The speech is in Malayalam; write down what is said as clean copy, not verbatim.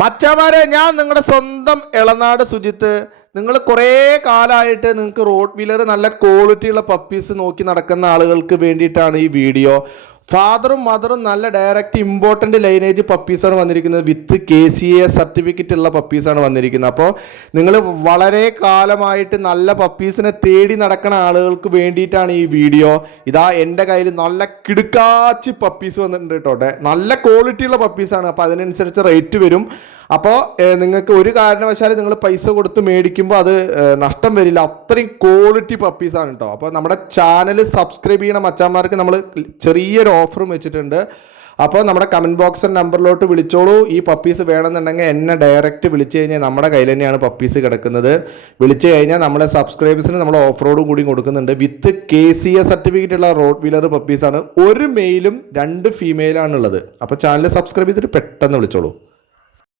മച്ചാമാരെ, ഞാൻ നിങ്ങളുടെ സ്വന്തം എളനാട് സുജിത്ത്. നിങ്ങൾ കുറേ കാലമായിട്ട് നിങ്ങൾക്ക് റോഡ് വീലർ നല്ല ക്വാളിറ്റിയുള്ള പപ്പീസ് നോക്കി നടക്കുന്ന ആളുകൾക്ക് വേണ്ടിയിട്ടാണ് ഈ വീഡിയോ. ഫാദറും മദറും നല്ല ഡയറക്റ്റ് ഇമ്പോർട്ടൻ്റ് ലൈനേജ് പപ്പീസാണ് വന്നിരിക്കുന്നത്. വിത്ത് KCA സർട്ടിഫിക്കറ്റ് ഉള്ള പപ്പീസാണ് വന്നിരിക്കുന്നത്. അപ്പോൾ നിങ്ങൾ വളരെ കാലമായിട്ട് നല്ല പപ്പീസിനെ തേടി നടക്കുന്ന ആളുകൾക്ക് വേണ്ടിയിട്ടാണ് ഈ വീഡിയോ. ഇതാ എൻ്റെ കയ്യിൽ നല്ല കിടുക്കാച്ചി പപ്പീസ് വന്നിട്ടുണ്ട് കേട്ടോ. നല്ല ക്വാളിറ്റിയുള്ള പപ്പീസാണ്. അപ്പോൾ അതിനനുസരിച്ച് റേറ്റ് വരും. അപ്പോൾ നിങ്ങൾക്ക് ഒരു കാരണവശാലും നിങ്ങൾ പൈസ കൊടുത്ത് മേടിക്കുമ്പോൾ അത് നഷ്ടം വരില്ല. അത്രയും ക്വാളിറ്റി പപ്പീസാണ് കേട്ടോ. അപ്പോൾ നമ്മുടെ ചാനൽ സബ്സ്ക്രൈബ് ചെയ്യണ മച്ചാന്മാർക്ക് നമ്മൾ ചെറിയൊരു ഓഫറും വെച്ചിട്ടുണ്ട്. അപ്പോൾ നമ്മുടെ കമൻറ്റ് ബോക്സ് നമ്പറിലോട്ട് വിളിച്ചോളൂ. ഈ പപ്പീസ് വേണമെന്നുണ്ടെങ്കിൽ എന്നെ ഡയറക്റ്റ് വിളിച്ചു കഴിഞ്ഞാൽ നമ്മുടെ കയ്യിൽ തന്നെയാണ് പപ്പീസ് കിടക്കുന്നത്. വിളിച്ചു കഴിഞ്ഞാൽ നമ്മുടെ സബ്സ്ക്രൈബേഴ്സിന് നമ്മൾ ഓഫറോടും കൂടി കൊടുക്കുന്നുണ്ട്. വിത്ത് KCA സർട്ടിഫിക്കറ്റ് ഉള്ള റോഡ് വീലർ പപ്പീസാണ്. ഒരു മെയിലും 2 ഫീമെയിലാണുള്ളത്. അപ്പോൾ ചാനൽ സബ്സ്ക്രൈബ് ചെയ്തിട്ട് പെട്ടെന്ന് വിളിച്ചോളൂ.